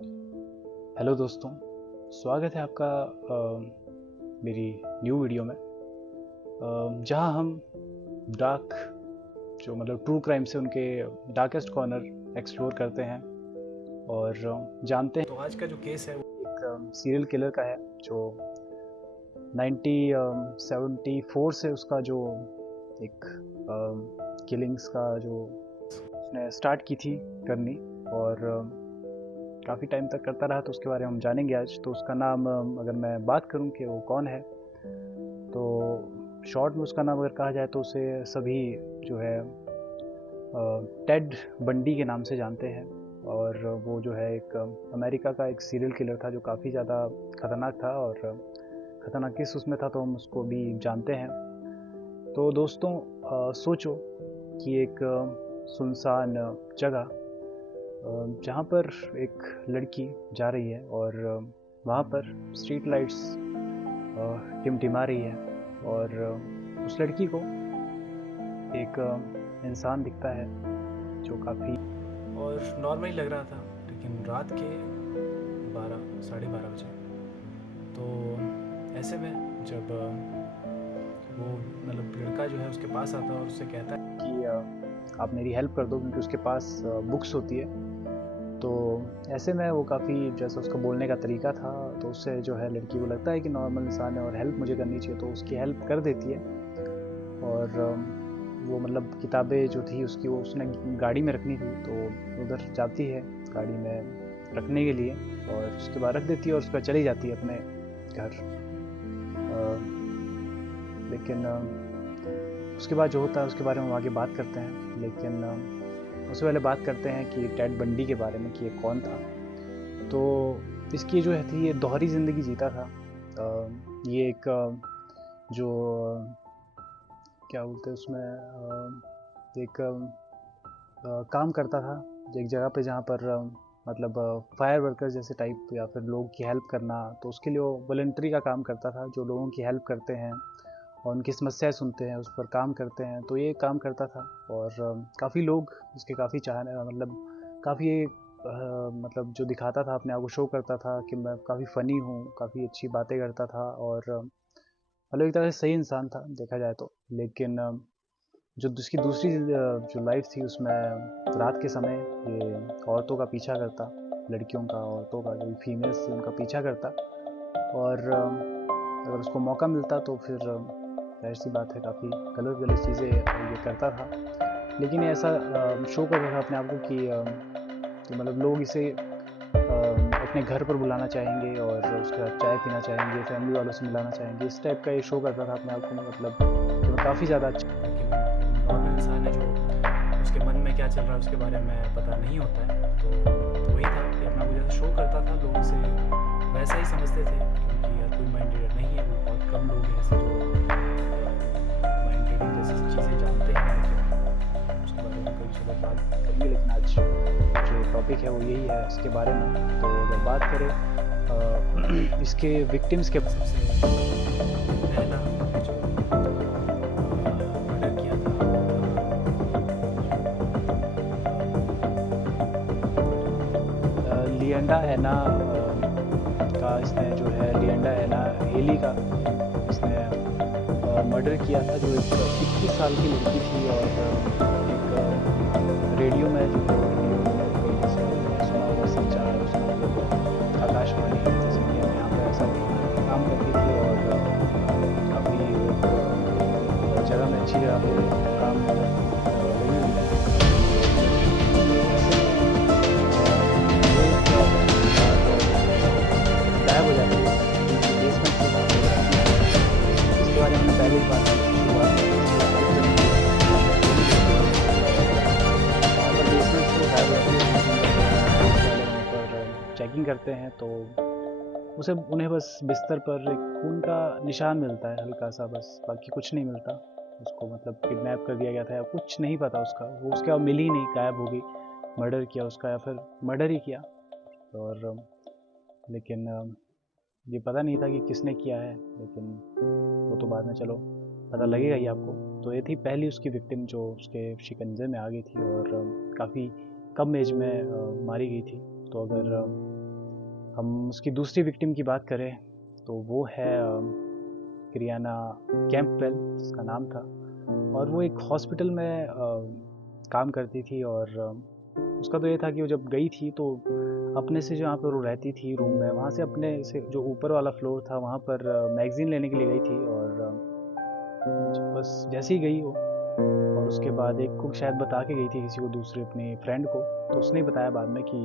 Hello दोस्तों, स्वागत है आपका मेरी न्यू वीडियो में, जहां हम डार्क जो मतलब ट्रू क्राइम से उनके डार्केस्ट कॉर्नर एक्सप्लोर करते हैं और जानते हैं। तो आज का जो केस है वो एक सीरियल किलर का है जो 1974 से उसका जो एक किलिंग्स का जो उसने स्टार्ट की थी करनी और काफ़ी टाइम तक करता रहा, तो उसके बारे में हम जानेंगे आज। तो उसका नाम अगर मैं बात करूं कि वो कौन है, तो शॉर्ट में उसका नाम अगर कहा जाए तो उसे सभी जो है टेड बंडी के नाम से जानते हैं। और वो जो है एक अमेरिका का एक सीरियल किलर था जो काफ़ी ज़्यादा ख़तरनाक था, और ख़तरनाक किस उसमें था तो हम उसको भी जानते हैं। तो दोस्तों, सोचो कि एक सुनसान जगह जहाँ पर एक लड़की जा रही है और वहाँ पर स्ट्रीट लाइट्स टिमटिमा रही है, और उस लड़की को एक इंसान दिखता है जो काफ़ी और नॉर्मली लग रहा था, लेकिन रात के 12 साढ़े 12 बजे। तो ऐसे में जब वो मतलब लड़का जो है उसके पास आता है और उससे कहता है कि आप मेरी हेल्प कर दो, क्योंकि उसके पास बुक्स होती है। तो ऐसे में वो काफ़ी जैसा उसका बोलने का तरीका था, तो उससे जो है लड़की को लगता है कि नॉर्मल इंसान है और हेल्प मुझे करनी चाहिए, तो उसकी हेल्प कर देती है। और वो मतलब किताबें जो थी उसकी वो उसने गाड़ी में रखनी थी, तो उधर जाती है गाड़ी में रखने के लिए और उसके बाद रख देती है और उसके बाद चली जाती है अपने घर। लेकिन उसके बाद जो होता है उसके बारे में हम आगे बात करते हैं, लेकिन उससे पहले बात करते हैं कि टेड बंडी के बारे में कि ये कौन था। तो इसकी जो है थी, ये दोहरी ज़िंदगी जीता था। ये एक जो क्या बोलते हैं उसमें एक काम करता था एक जगह पे जहाँ पर मतलब फायर वर्कर्स जैसे टाइप या फिर लोगों की हेल्प करना, तो उसके लिए वो वॉलंटरी का काम करता था, जो लोगों की हेल्प करते हैं और उनकी समस्याएं सुनते हैं, उस पर काम करते हैं। तो ये काम करता था और काफ़ी लोग इसके काफ़ी चाहने मतलब काफ़ी मतलब जो दिखाता था अपने आप को शो करता था कि मैं काफ़ी फ़नी हूँ, काफ़ी अच्छी बातें करता था और मतलब एक तरह से सही इंसान था देखा जाए तो। लेकिन जो उसकी दूसरी जो लाइफ थी उसमें रात के समय ये औरतों का पीछा करता, लड़कियों का, औरतों का, जो फीमेल्स थी उनका पीछा करता। और अगर उसको मौका मिलता तो फिर जाहिर सी बात है काफ़ी गलत गलत चीज़ें ये करता था। लेकिन ये ऐसा शो करता था अपने आप को कि मतलब लोग इसे अपने घर पर बुलाना चाहेंगे और उसके साथ चाय पीना चाहेंगे, फैमिली वालों से मिलाना चाहेंगे, इस टाइप का ये शो करता था अपने आप को। मतलब कि मैं काफ़ी ज़्यादा अच्छा, लेकिन नॉर्मल इंसान है जो उसके मन में क्या चल रहा है उसके बारे में पता नहीं होता है। तो वही था कि अपना वो जैसे शो करता था, लोग इसे वैसा ही समझते थे, क्योंकि हर कोई माइंड रीडर नहीं है। वो बहुत कम लोग हैं ऐसे जो माइंड रीडिंग जैसी चीज़ें जानते हैं। लेकिन उसके बारे में कई चलो बात करेंगे, लेकिन आज जो टॉपिक है वो यही है इसके बारे में। तो अगर बात करें इसके विक्टिम्स के सबसे पहला जो मर्डर किया था लिएंडा एना का, इसने जो है लिएंडा एना हेली का इसने मर्डर किया था, जो एक 21 साल की लड़की थी और एक रेडियो में जो रेडियो में कहीं जैसे सुना होगा संचार, उसका मतलब आकाशवाणी जैसे इंडिया में यहाँ पर ऐसा काम करती थी और काफ़ी जगह में अच्छी जगह पे काम लगी हुई थी। गायब हो जाती है, बेसमेंट में गायब हो जाती है। इसके बारे में हमने पहले ही बात की शुरुआत में, पर बेसमेंट से गायब हो जाती है। वहाँ पर चेकिंग करते हैं तो उसे उन्हें बस बिस्तर पर एक खून का निशान मिलता है हल्का सा, बस बाकी कुछ नहीं मिलता। उसको मतलब किडनैप कर दिया गया था या कुछ नहीं पता उसका, वो उसके बाद मिली नहीं, गायब हो गई। मर्डर किया उसका या फिर मर्डर ही किया। और लेकिन ये पता नहीं था कि किसने किया है, लेकिन वो तो बाद में चलो पता लगेगा ही आपको। तो ये थी पहली उसकी विक्टिम जो उसके शिकंजे में आ गई थी और काफ़ी कम एज में मारी गई थी। तो अगर हम उसकी दूसरी विक्टिम की बात करें तो वो है क्रियाना कैंपबेल, जिसका नाम था, और वो एक हॉस्पिटल में काम करती थी। और उसका तो ये था कि वो जब गई थी तो अपने से जहाँ पर वो रहती थी रूम में, वहाँ से अपने से जो ऊपर वाला फ्लोर था वहाँ पर मैगज़ीन लेने के लिए गई थी। और बस जैसे ही गई वो, और उसके बाद एक को शायद बता के गई थी किसी को, दूसरे अपने फ्रेंड को, तो उसने ही बताया बाद में कि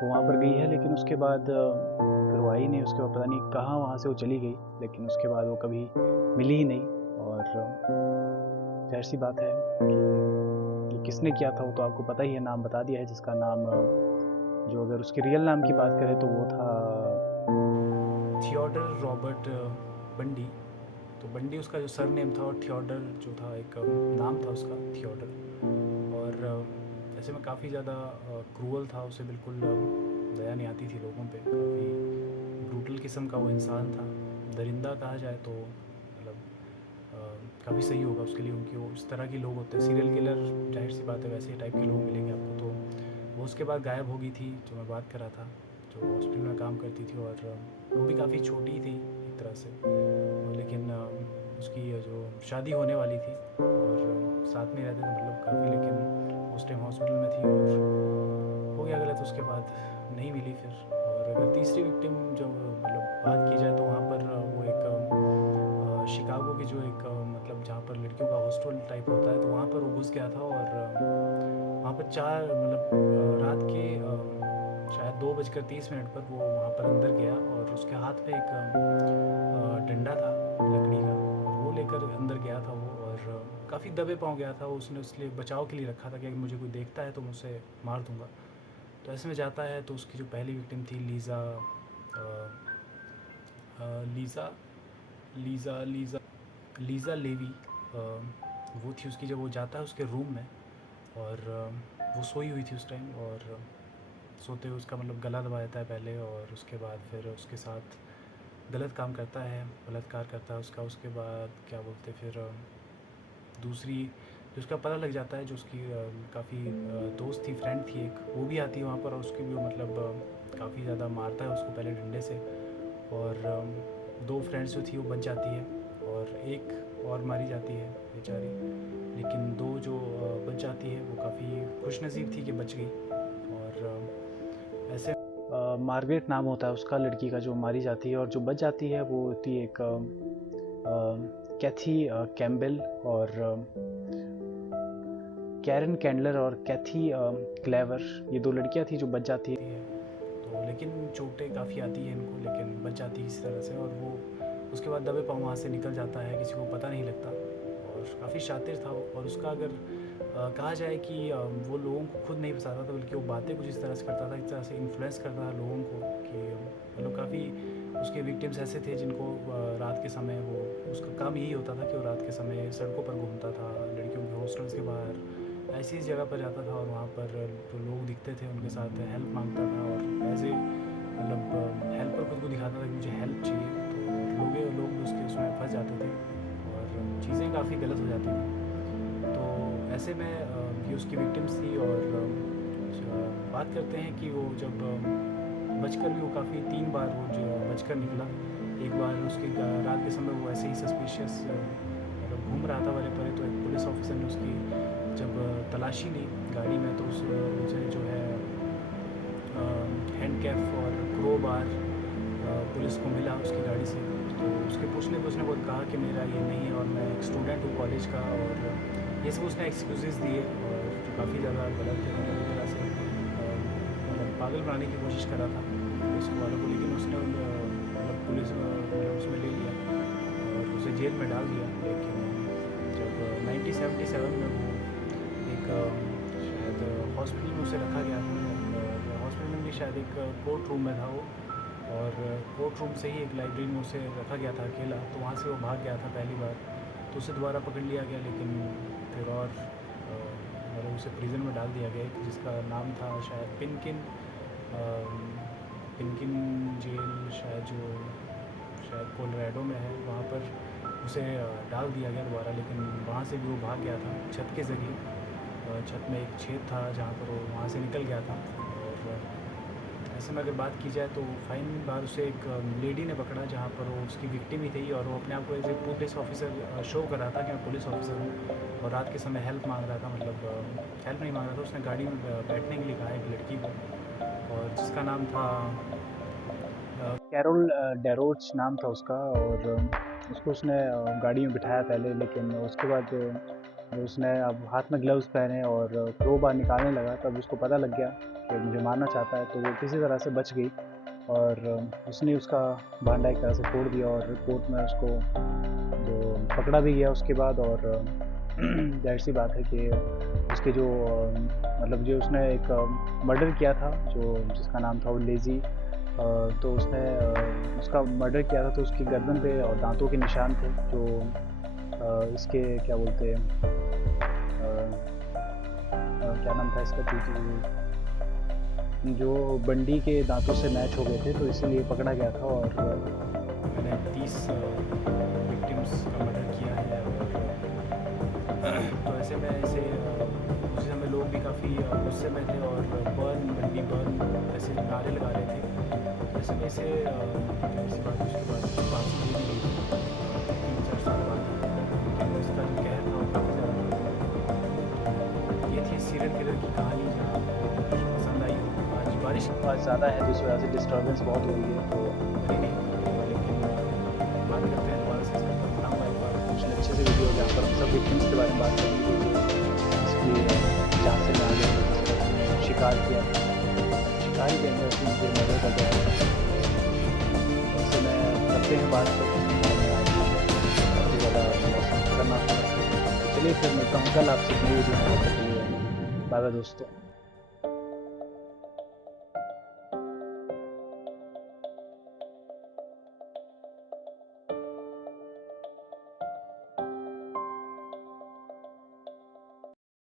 वो वहाँ पर गई है, लेकिन उसके बाद फिर वो आई नहीं। उसके बाद पता नहीं कहाँ वहाँ से वो चली गई, लेकिन उसके बाद वो कभी मिली ही नहीं। और ज़ाहिर सी बात है कि ये किसने किया था वो तो आपको पता ही है, नाम बता दिया है, जिसका नाम जो अगर उसके रियल नाम की बात करें तो वो था थियोडर रॉबर्ट बंडी। तो बंडी उसका जो सर नेम था, और थियोडर जो था एक नाम था उसका, थियोडर। और ऐसे में काफ़ी ज़्यादा क्रूअल था, उसे बिल्कुल दया नहीं आती थी लोगों पे, काफ़ी ब्रूटल किस्म का वो इंसान था। दरिंदा कहा जाए तो मतलब काफ़ी सही होगा उसके लिए, उनकी वो इस तरह के लोग होते हैं सीरियल किलर, जाहिर सी बात है वैसे टाइप के लोग मिलेंगे आपको। तो वो उसके बाद गायब हो गई थी, जो मैं बात कर रहा था, जो हॉस्पिटल में काम करती थी। और वो भी काफ़ी छोटी थी एक तरह से, लेकिन उसकी जो शादी होने वाली थी, और साथ में रहते थे मतलब काफ़ी, लेकिन उस टाइम हॉस्पिटल में थी और हो गया गलत, उसके बाद नहीं मिली फिर। और अगर तीसरी विक्टिम जो मतलब बात की जाए तो वहाँ पर वो एक शिकागो की जो एक मतलब जहाँ पर लड़कियों का हॉस्टल टाइप होता है, तो वहाँ पर वो घुस गया था। और वहाँ पर चार मतलब रात के शायद 2:30 पर वो वहाँ पर अंदर गया, और उसके हाथ में एक डंडा था लकड़ी का, और वो लेकर अंदर गया था वो। और काफ़ी दबे पाँव गया था वो, उसने उसके बचाव के लिए रखा था कि अगर मुझे कोई देखता है तो मैं उसे मार दूँगा। तो ऐसे में जाता है तो उसकी जो पहली विक्टिम थी Lisa Lisa Lisa Lisa Lisa Levy, वो थी उसकी। जब वो जाता है उसके रूम में, और वो सोई हुई थी उस टाइम, और सोते हुए उसका मतलब गला दबा देता है पहले, और उसके बाद फिर उसके साथ गलत काम करता है, बलात्कार करता है उसका। उसके बाद क्या बोलते फिर दूसरी जो उसका पता लग जाता है, जो उसकी काफ़ी दोस्त थी, फ्रेंड थी एक, वो भी आती है वहाँ पर, और उसकी भी वो मतलब काफ़ी ज़्यादा मारता है उसको पहले डंडे से। और दो फ्रेंड्स जो थी वो बच जाती है, और एक और मारी जाती है बेचारी। लेकिन दो जो बच जाती है वो काफ़ी खुशनसीब थी कि बच गई। और ऐसे मार्गरेट नाम होता है उसका लड़की का जो मारी जाती है, और जो बच जाती है वो थी एक कैथी कैम्बेल, और कैरन कैंडलर और कैथी क्लेवर, ये दो लड़कियां थी जो बच जाती है। तो लेकिन चोटें काफ़ी आती हैं इनको, लेकिन बच जाती है इसी तरह से। और वो उसके बाद दबे पाँव वहाँ से निकल जाता है, किसी को पता नहीं लगता, और काफ़ी शातिर था वो। और उसका अगर कहा जाए कि वो लोगों को खुद नहीं फंसाता था, बल्कि वो बातें कुछ इस तरह से करता था, इस तरह से इन्फ्लुएंस करता था लोगों को कि मतलब काफ़ी उसके विक्टिम्स ऐसे थे जिनको रात के समय वो, उसका काम यही होता था कि वो रात के समय सड़कों पर घूमता था, लड़कियों के हॉस्टल्स के बाहर ऐसी जगह पर जाता था, और वहाँ पर जो लोग दिखते थे उनके साथ हेल्प मांगता था, और एज ए मतलब हेल्पर खुद को दिखाता था कि मुझे हेल्प चाहिए। तो लोग उसके उसमें फंस जाते थे, और चीज़ें काफ़ी गलत हो जाती थी। तो ऐसे में ये उसकी विक्टिम्स थी। और बात करते हैं कि वो जब बचकर भी वो काफ़ी 3 बार वो जो बचकर निकला। एक बार उसकी रात के समय वो ऐसे ही सस्पिशियस मतलब घूम रहा था वरे परे, तो एक पुलिस ऑफिसर ने उसकी जब तलाशी ली गाड़ी में, तो उसे जो है हैंड कैफ और क्रो बार पुलिस को मिला उसकी गाड़ी से। तो उसके पूछने पर उसने बहुत कहा कि मेरा ये नहीं है, और मैं एक स्टूडेंट हूँ कॉलेज का, और ये सब उसने एक्सक्यूज़ दिए, और जो काफ़ी ज़्यादा गलत थे, मतलब एक तरह से मतलब पागल बनाने की कोशिश कर रहा था पुलिस वालों को। लेकिन उसने मतलब पुलिस मतलब उसमें ले लिया और उसे जेल में डाल दिया। लेकिन जब 1977 में वो एक शायद हॉस्पिटल में उसे रखा गया था, और हॉस्पिटल में शायद एक कोर्ट रूम में था वो, और कोर्ट रूम से ही एक लाइब्रेरी में उसे रखा गया था अकेला। तो वहाँ से वो भाग गया था पहली बार, तो उसे दोबारा पकड़ लिया गया। लेकिन फिर और मतलब उसे प्रिजन में डाल दिया गया, जिसका नाम था शायद पिनकिन जेल, शायद जो शायद कोलोराडो में है, वहाँ पर उसे डाल दिया गया दोबारा। लेकिन वहाँ से भी वो भाग गया था छत के ज़रिए। छत में एक छेद था जहाँ पर वो वहाँ से निकल गया था। और ऐसे में अगर बात की जाए तो फाइन बार उसे एक लेडी ने पकड़ा जहाँ पर वो उसकी विक्टिम ही थी और वो अपने आप को as a police officer show कर रहा था कि मैं पुलिस ऑफिसर हूँ और रात के समय हेल्प मांग रहा था, मतलब हेल्प नहीं मांग रहा था, उसने गाड़ी में बैठने के लिए कहा एक लड़की को और जिसका नाम था कैरोल डेरोच नाम था उसका। और उसको उसने गाड़ी में बिठाया पहले, लेकिन उसके बाद जब उसने अब हाथ में ग्लव्स पहने और क्रोबार निकालने लगा तब उसको पता लग गया कि मुझे मारना चाहता है, तो वो किसी तरह से बच गई और उसने उसका भांडा एक तरह से फोड़ दिया और कोर्ट में उसको जो पकड़ा भी गया उसके बाद। और जाहिर सी बात है कि उसके जो मतलब जो उसने एक मर्डर किया था जो जिसका नाम था वो लेज़ी, तो उसने उसका मर्डर किया था, तो उसकी गर्दन पे और दांतों के निशान थे जो इसके क्या बोलते हैं क्या नाम था इसका, जो बंडी के दांतों से मैच हो गए थे, तो इसीलिए पकड़ा गया था। और मैंने 30 विक्टिम्स का मर्डर किया है तो ऐसे में ऐसे उस समय लोग भी काफ़ी गुस्से में थे और बंडी बर्न ऐसे नारे लगा रहे थे। ऐसे में इसे ऐसी बात उसके बाद फांसी दे दी गई थी 3-4 साल बाद, लेकिन इसका जो कहर था वो काफ़ी ज़्यादा। ये थी सीरियल किलर की कहानी जहाँ पसंद आई हो। आज बारिश आज ज़्यादा है जिस वजह से डिस्टर्बेंस बहुत हो रही है, तो बनी नहीं, लेकिन बात करते हैं दोबारा से बनाऊँगा एक बार कुछ अच्छे से वीडियो जहाँ पर हम सब विक्टिम्स के बारे में बात करेंगे जो इसकी जहाँ से मैं आगे शिकार किया, शिकार ही कहेंगे उसमें मुझे मर्डर कर गया। उससे मैं करते हैं बात काफ़ी ज़्यादा मौसम खतरनाक हो रहा है। चलिए फिर मिलता हूँ कल आपसे नई वीडियो में, तब तक के लिए बाय बाय दोस्तों।